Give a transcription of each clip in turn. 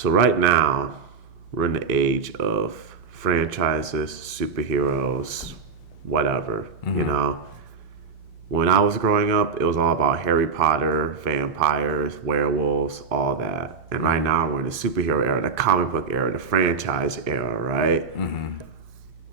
So right now, we're in the age of franchises, superheroes, whatever. You know, when I was growing up, it was all about Harry Potter, vampires, werewolves, all that. And right now, we're in the superhero era, the comic book era, the franchise era, right?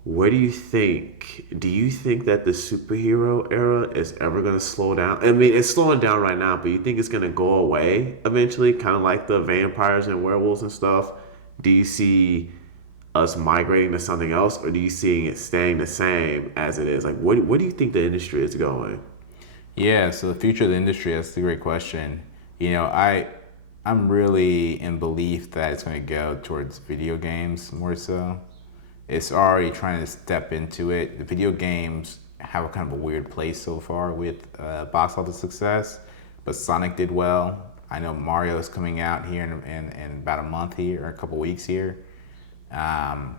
Where do you think? Do you think that the superhero era is ever going to slow down? I mean, it's slowing down right now, but you think it's going to go away eventually, kind of like the vampires and werewolves and stuff? Do you see us migrating to something else, or do you see it staying the same as it is? Like, where do you think the industry is going? Yeah, so the future of the industry, that's a great question. I'm really in belief that it's going to go towards video games more so. It's already trying to step into it. The video games have a kind of a weird place so far with box office success, but Sonic did well. I know Mario is coming out here in about a month here, or a couple weeks here. And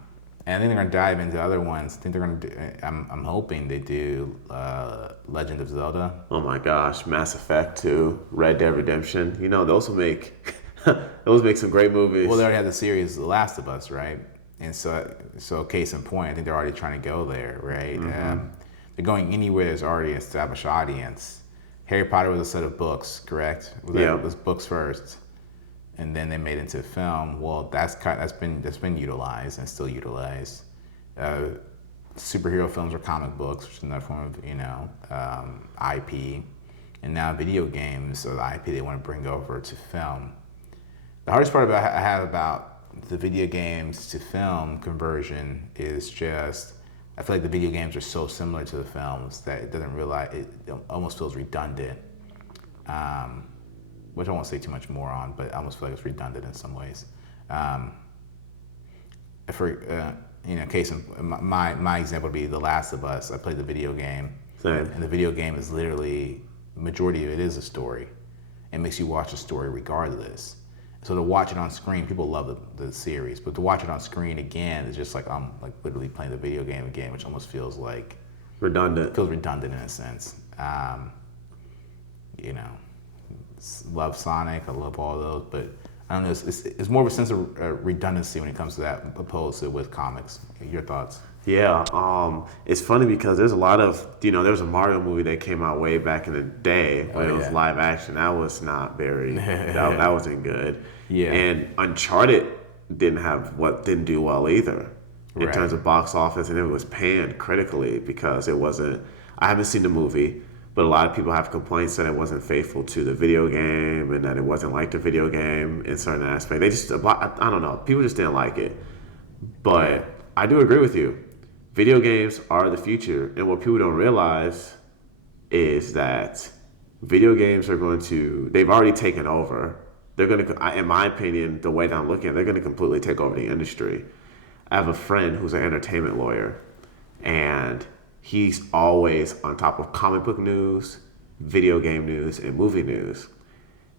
I think they're going to dive into other ones. I think they're going to do, I'm hoping they do Legend of Zelda. Oh my gosh, Mass Effect 2, Red Dead Redemption. You know, those will make those make some great movies. Well, they already have the series The Last of Us, right? And so case in point, I think they're already trying to go there, right? They're going anywhere there's already an established audience. Harry Potter was a set of books, correct? Yeah. It was books first, and then they made it into film. Well, that's been utilized and still utilized. Superhero films are comic books, which is another form of IP, and now video games are the IP they want to bring over to film. The hardest part I have about the video games to film conversion is just I feel like the video games are so similar to the films that it doesn't realize it almost feels redundant. Which I won't say too much more on, but I almost feel like it's redundant in some ways. Case in my example would be The Last of Us. I played the video game, Same. and the video game is literally majority of it is a story. It makes you watch a story regardless. So to watch it on screen, people love the series, but to watch it on screen again is just like I'm like literally playing the video game again, which almost feels like Redundant. feels redundant in a sense. You know, love Sonic, I love all those, but I don't know. It's more of a sense of redundancy when it comes to that, opposed to with comics. Your thoughts? Yeah, it's funny because there's a lot of, there was a Mario movie that came out way back in the day when it was live action. That was not very, that wasn't good. Yeah. And Uncharted didn't do well either in terms of box office, and it was panned critically because it wasn't, I haven't seen the movie, but a lot of people have complaints that it wasn't faithful to the video game and that it wasn't like the video game in certain aspects. They just, I don't know, people just didn't like it. But I do agree with you. Video games are the future, and what people don't realize is that video games they've already taken over. They're going to, in my opinion, the way that I'm looking at it, they're going to completely take over the industry. I have a friend who's an entertainment lawyer, and he's always on top of comic book news, video game news, and movie news.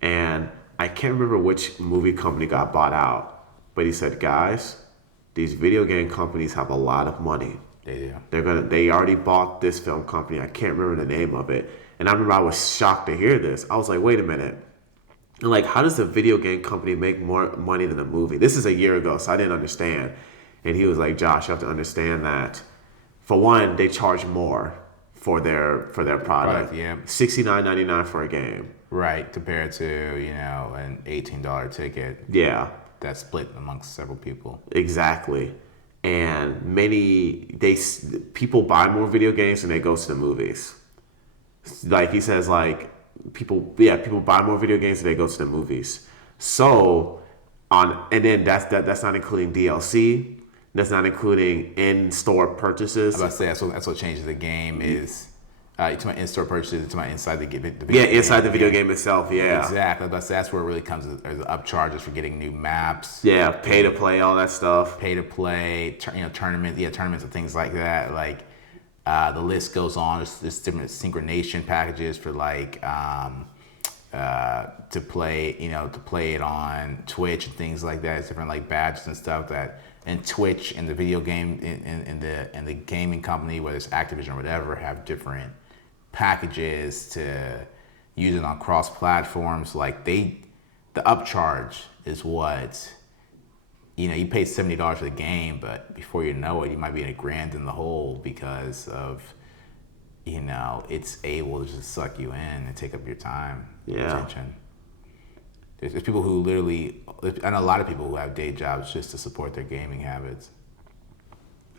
And I can't remember which movie company got bought out, but he said, guys, these video game companies have a lot of money. They do. They already bought this film company. I can't remember the name of it. And I remember I was shocked to hear this. I was like, wait a minute. And like, how does a video game company make more money than a movie? This is a year ago, so I didn't understand. And he was like, Josh, you have to understand that, for one, they charge more for their product. Yeah. $69.99 for a game. Right, compared to, an $18 ticket. Yeah. That's split amongst several people. Exactly. And people buy more video games than they go to the movies. Like he says, like people buy more video games than they go to the movies. So and then that's not including DLC. That's not including in-store purchases. I was about to say that's what changes the game is. You're talking about in-store purchases, you're talking about inside the video game. Inside the video game itself, yeah. Exactly. That's where it really comes as upcharges for getting new maps. Yeah, pay to play, all that stuff. Pay to play, tournaments and things like that. Like the list goes on. There's different synchronization packages for like to play it on Twitch and things like that. It's different like badges and stuff that. And Twitch and the video game and the gaming company, whether it's Activision or whatever, have different packages to use it on cross platforms. Like the upcharge is what you pay $70 for the game, but before you know it, you might be in $1,000 in the hole because of it's able to just suck you in and take up your time, your Yeah. attention. There's people who literally, I know a lot of people who have day jobs just to support their gaming habits.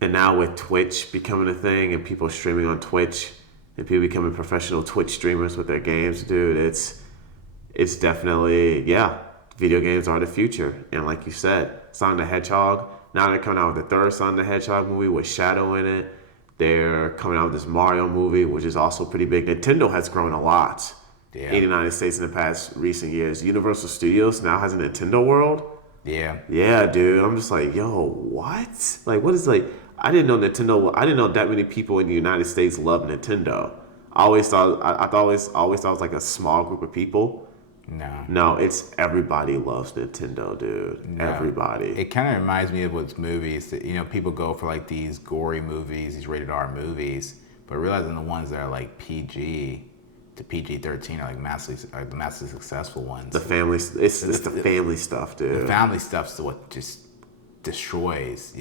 And now with Twitch becoming a thing and people streaming on Twitch and people becoming professional Twitch streamers with their games, dude, it's definitely, yeah, video games are the future. And like you said, Sonic the Hedgehog, now they're coming out with the third Sonic the Hedgehog movie with Shadow in it. They're coming out with this Mario movie, which is also pretty big. Nintendo has grown a lot in the United States in the past recent years. Universal Studios now has a Nintendo World. Yeah. Yeah, dude. I'm just like, yo, what? Like, what is like? I didn't know Nintendo. I didn't know that many people in the United States love Nintendo. I always thought always thought it was like a small group of people. No, it's everybody loves Nintendo, dude. No. Everybody. It kind of reminds me of what's movies that people go for like these gory movies, these rated R movies, but realizing the ones that are like PG to PG-13 are like massively successful ones. The family, it's the family stuff, dude. The family stuff's what just destroys,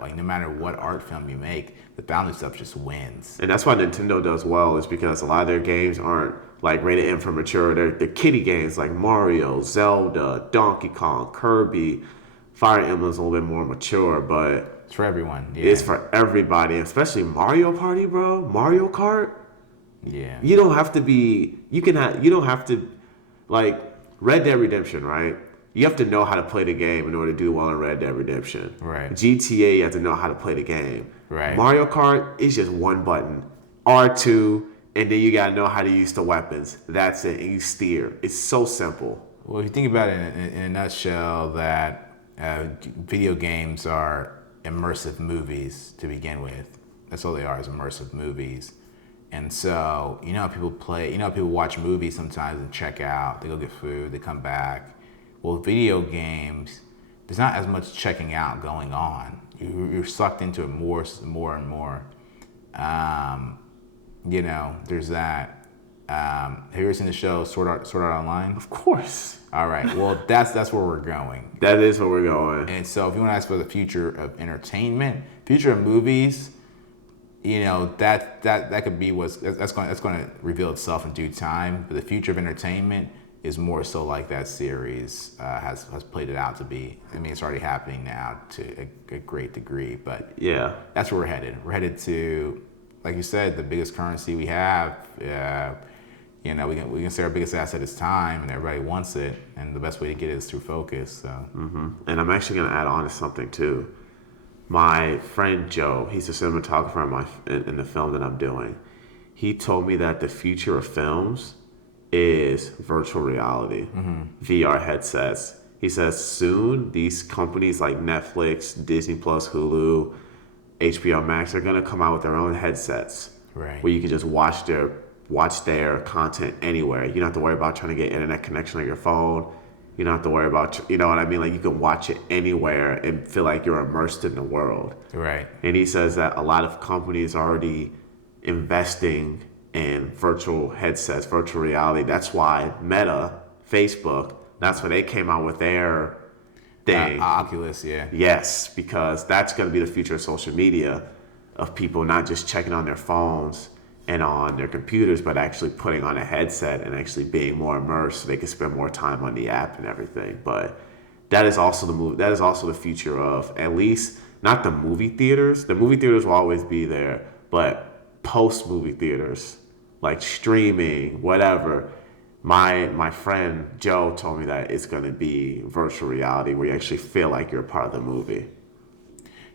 like no matter what art film you make, the family stuff just wins. And that's why Nintendo does well, is because a lot of their games aren't like rated M for mature. They're kiddie games like Mario, Zelda, Donkey Kong, Kirby. Fire Emblem's a little bit more mature, but it's for everyone. Yeah. It's for everybody, especially Mario Party, bro. Mario Kart. Yeah. You don't have to be. You don't have to, like Red Dead Redemption, right? You have to know how to play the game in order to do well in Red Dead Redemption. Right. GTA, you have to know how to play the game. Right. Mario Kart is just one button, R2, and then you gotta know how to use the weapons. That's it, and you steer. It's so simple. Well, if you think about it in a nutshell, that video games are immersive movies to begin with. That's all they are, is immersive movies. And so, people play, people watch movies sometimes and check out. They go get food, they come back. Well, video games, there's not as much checking out going on. You're sucked into it more and more. There's that. Have you ever seen the show Sword Art Online? Of course. All right. Well, that's where we're going. That is where we're going. And so, if you want to ask for the future of entertainment, future of movies, that could be that's going to reveal itself in due time. But the future of entertainment is more so like that series has played it out to be. I mean, it's already happening now to a great degree, but yeah, that's where we're headed. We're headed to, like you said, the biggest currency we have. We can say our biggest asset is time, and everybody wants it, and the best way to get it is through focus. So. Mm-hmm. And I'm actually going to add on to something too. My friend Joe, he's a cinematographer in the film that I'm doing. He told me that the future of films is virtual reality, VR headsets. He says soon these companies like Netflix, Disney Plus, Hulu, HBO Max are gonna come out with their own headsets, right, where you can just watch their content anywhere. You don't have to worry about trying to get internet connection on your phone. You don't have to worry about, you know what I mean? Like, you can watch it anywhere and feel like you're immersed in the world. Right. And he says that a lot of companies are already investing in virtual headsets, virtual reality. That's why Meta, Facebook, that's when they came out with their thing. Oculus, yeah. Yes, because that's going to be the future of social media, of people not just checking on their phones and on their computers, but actually putting on a headset and actually being more immersed so they can spend more time on the app and everything. But that is also the future of, at least not the movie theaters. The movie theaters will always be there, but post movie theaters, like streaming, whatever. My friend Joe told me that it's going to be virtual reality, where you actually feel like you're a part of the movie.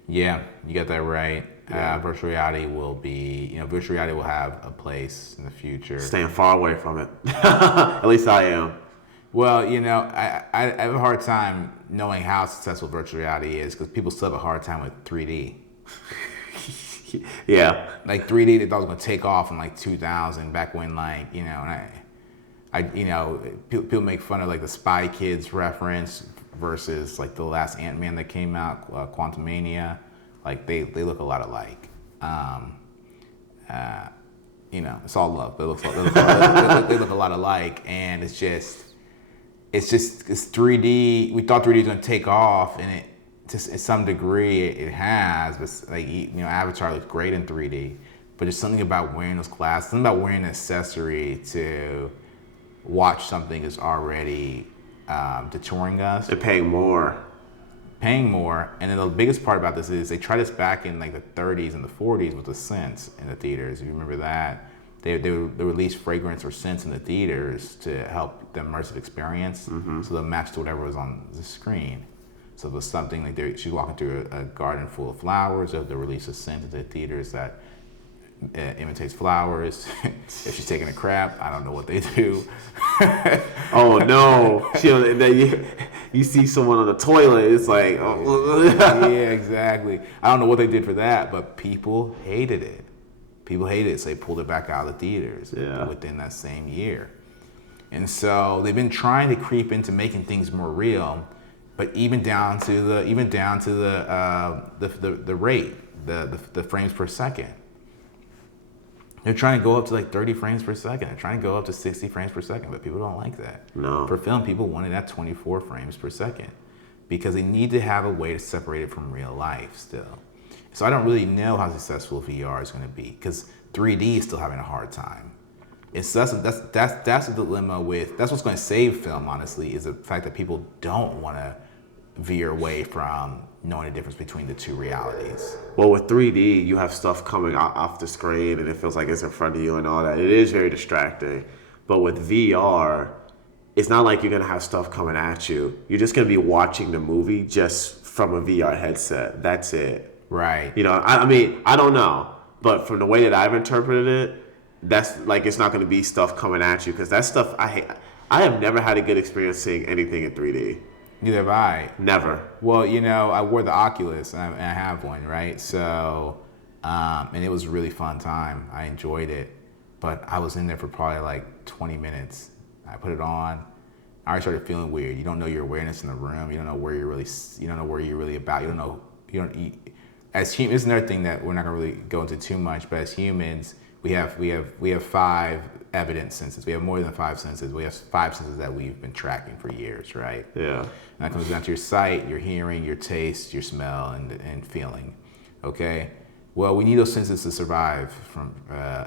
Yeah, you got that right. Yeah. Virtual reality will be, virtual reality will have a place in the future. Staying far away from it. At least I am. Well, I have a hard time knowing how successful virtual reality is, because people still have a hard time with 3D. Yeah. Like 3D, they thought was going to take off in like 2000, back when people make fun of like the Spy Kids reference versus like the last Ant-Man that came out, Quantumania. Like they look a lot alike. It's all love. They look a lot alike, and it's 3D. We thought 3D was going to take off, and to some degree it has, but like Avatar looks great in 3D. But there's something about wearing those glasses, something about wearing an accessory to watch something is already detouring us. They're paying more. And then the biggest part about this is they tried this back in like the 30s and the 40s with the scents in the theaters. If you remember that, they released fragrance or scents in the theaters to help the immersive experience, so they'll match to whatever was on the screen. So if it was something like she's walking through a garden full of flowers, they'll release a scent into the theaters that imitates flowers. If she's taking a crap, I don't know what they do. Oh no! You see someone on the toilet, it's like, oh. Yeah, exactly. I don't know what they did for that, but people hated it. So they pulled it back out of the theaters within that same year. And so they've been trying to creep into making things more real, but even down to the rate, the frames per second. They're trying to go up to like 30 frames per second. They're trying to go up to 60 frames per second, but people don't like that. No. For film, people want it at 24 frames per second because they need to have a way to separate it from real life still. So I don't really know how successful VR is going to be because 3D is still having a hard time. That's the dilemma with, that's what's going to save film, honestly, is the fact that people don't want to veer away from knowing the difference between the two realities. Well, with 3D, you have stuff coming off the screen and it feels like it's in front of you and all that. It is very distracting. But with VR, it's not like you're going to have stuff coming at you. You're just going to be watching the movie just from a VR headset. That's it. Right. I mean, I don't know. But from the way that I've interpreted it, that's like it's not going to be stuff coming at you because that stuff I hate. I have never had a good experience seeing anything in 3D. Neither have I. Never. Well, I wore the Oculus, and I have one, right? So, and it was a really fun time. I enjoyed it, but I was in there for probably like 20 minutes. I put it on. I already started feeling weird. You don't know your awareness in the room. You don't know where you're really about. As humans, this is another thing that we're not gonna really go into too much. But as humans, we have 5 evidence senses. We have more than 5 senses. We have 5 senses that we've been tracking for years, right? Yeah. And that comes down to your sight, your hearing, your taste, your smell, and feeling. Okay. Well, we need those senses to survive from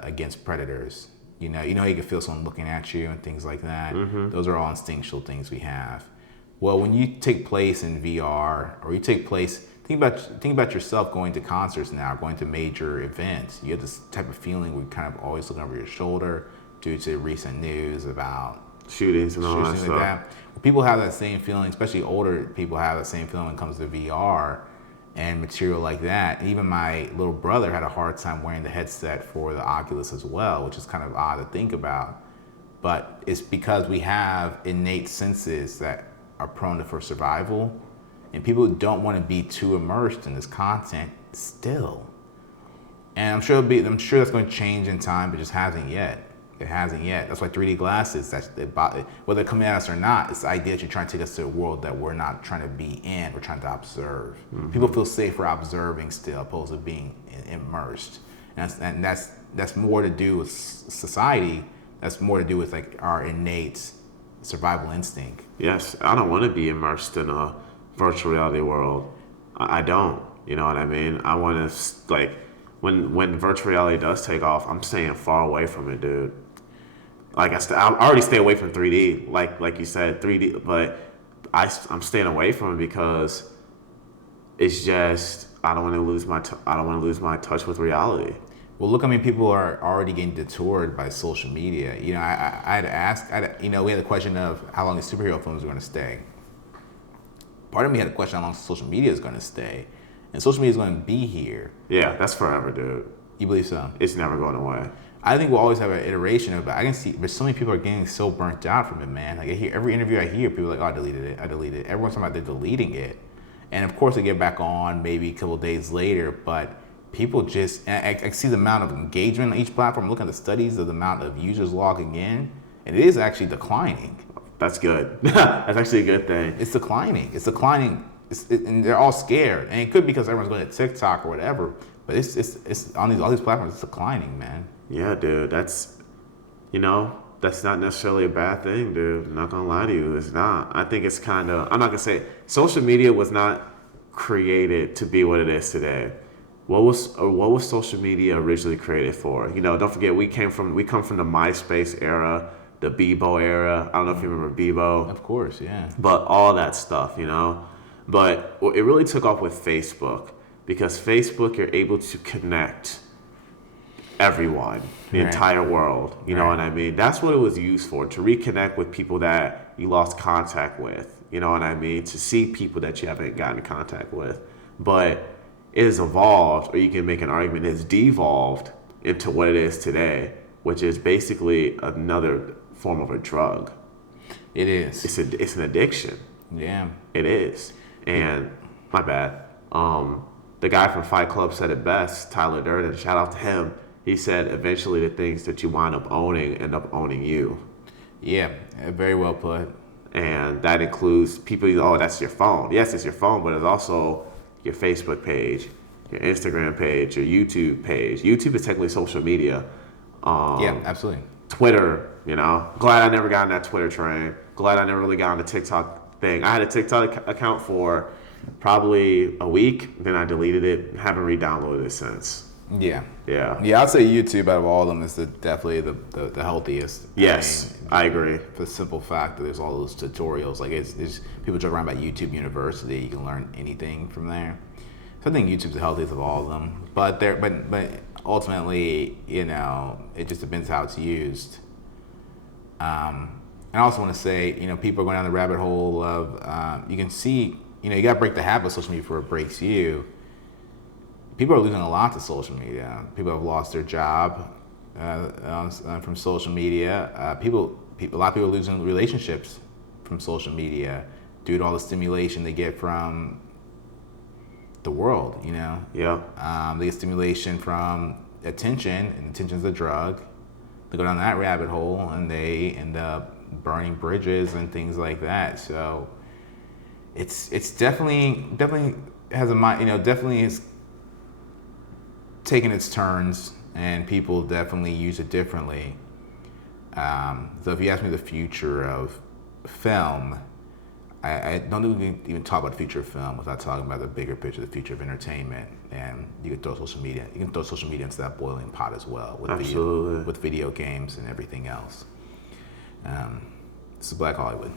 against predators. You know you can feel someone looking at you and things like that. Mm-hmm. Those are all instinctual things we have. Well, when you take place in VR, or you take place, think about yourself going to concerts now, going to major events. You have this type of feeling where you're kind of always looking over your shoulder due to recent news about shootings and all that like stuff. That. Well, people have that same feeling, especially older people have that same feeling when it comes to VR and material like that. Even my little brother had a hard time wearing the headset for the Oculus as well, which is kind of odd to think about. But it's because we have innate senses that are prone for survival, and people don't want to be too immersed in this content still. And I'm sure that's going to change in time, but just hasn't yet. It hasn't yet. That's why 3D glasses, whether they're coming at us or not, it's the idea that you're trying to take us to a world that we're not trying to be in. We're trying to observe. Mm-hmm. People feel safer observing still, opposed to being immersed. And that's more to do with society. That's more to do with like our innate survival instinct. Yes, I don't want to be immersed in a virtual reality world. I don't. You know what I mean? I want to like when virtual reality does take off, I'm staying far away from it, dude. Like I already stay away from 3D, like you said, 3D. But I'm staying away from it because it's just I don't want to lose my touch with reality. Well, look, I mean, people are already getting detoured by social media. I had asked, we had the question of how long the superhero films are going to stay. Part of me had a question how long social media is going to stay, and social media is going to be here. Yeah, that's forever, dude. You believe so? It's never going away. I think we'll always have an iteration of it. I can see, but so many people are getting so burnt out from it, man. Like I hear every interview I hear, people are like, "Oh, I deleted it. Everyone's talking about they're deleting it, and of course they get back on maybe a couple of days later. But people just, I see the amount of engagement on each platform. Looking at the studies of the amount of users logging in, and it is actually declining. That's good. That's actually a good thing. It's declining. And they're all scared, and it could be because everyone's going to TikTok or whatever. But it's on all these platforms. It's declining, man. Yeah, dude, that's not necessarily a bad thing, dude. I'm not gonna lie to you, it's not. I think it's kind of, I'm not gonna say social media was not created to be what it is today? What was social media originally created for? Don't forget we come from the MySpace era, the Bebo era. I don't know if you remember Bebo. Of course, yeah. But all that stuff. But it really took off with Facebook because Facebook, you're able to connect everyone, the entire world. You know what I mean? That's what it was used for, to reconnect with people that you lost contact with. You know what I mean? To see people that you haven't gotten in contact with. But it has evolved, or you can make an argument, it's devolved into what it is today, which is basically another form of a drug. It is. It's an addiction. Yeah. It is. And my bad. The guy from Fight Club said it best, Tyler Durden. Shout out to him. He said, eventually the things that you wind up owning end up owning you. Yeah, very well put. And that includes people, that's your phone. Yes, it's your phone, but it's also your Facebook page, your Instagram page, your YouTube page. YouTube is technically social media. Yeah, absolutely. Twitter, Glad I never got on that Twitter train. Glad I never really got on the TikTok thing. I had a TikTok account for probably a week, then I deleted it. Haven't re-downloaded it since. Yeah. Yeah. Yeah, I'd say YouTube out of all of them is definitely the healthiest. Yes, I agree. For the simple fact that there's all those tutorials. Like it's people joke around about YouTube University. You can learn anything from there. So I think YouTube's the healthiest of all of them. But ultimately, it just depends how it's used. And I also want to say, people are going down the rabbit hole of you can see, you got to break the habit of social media before it breaks you. People are losing a lot to social media. People have lost their job from social media. A lot of people are losing relationships from social media due to all the stimulation they get from the world. Yeah. They get stimulation from attention, and attention's a drug. They go down that rabbit hole, and they end up burning bridges and things like that. So it's definitely has a mind. Definitely is taking its turns, and people definitely use it differently. So if you ask me the future of film, I don't even talk about the future of film without talking about the bigger picture, the future of entertainment. And you can throw social media into that boiling pot as well with video games and everything else. This is Black Hollywood.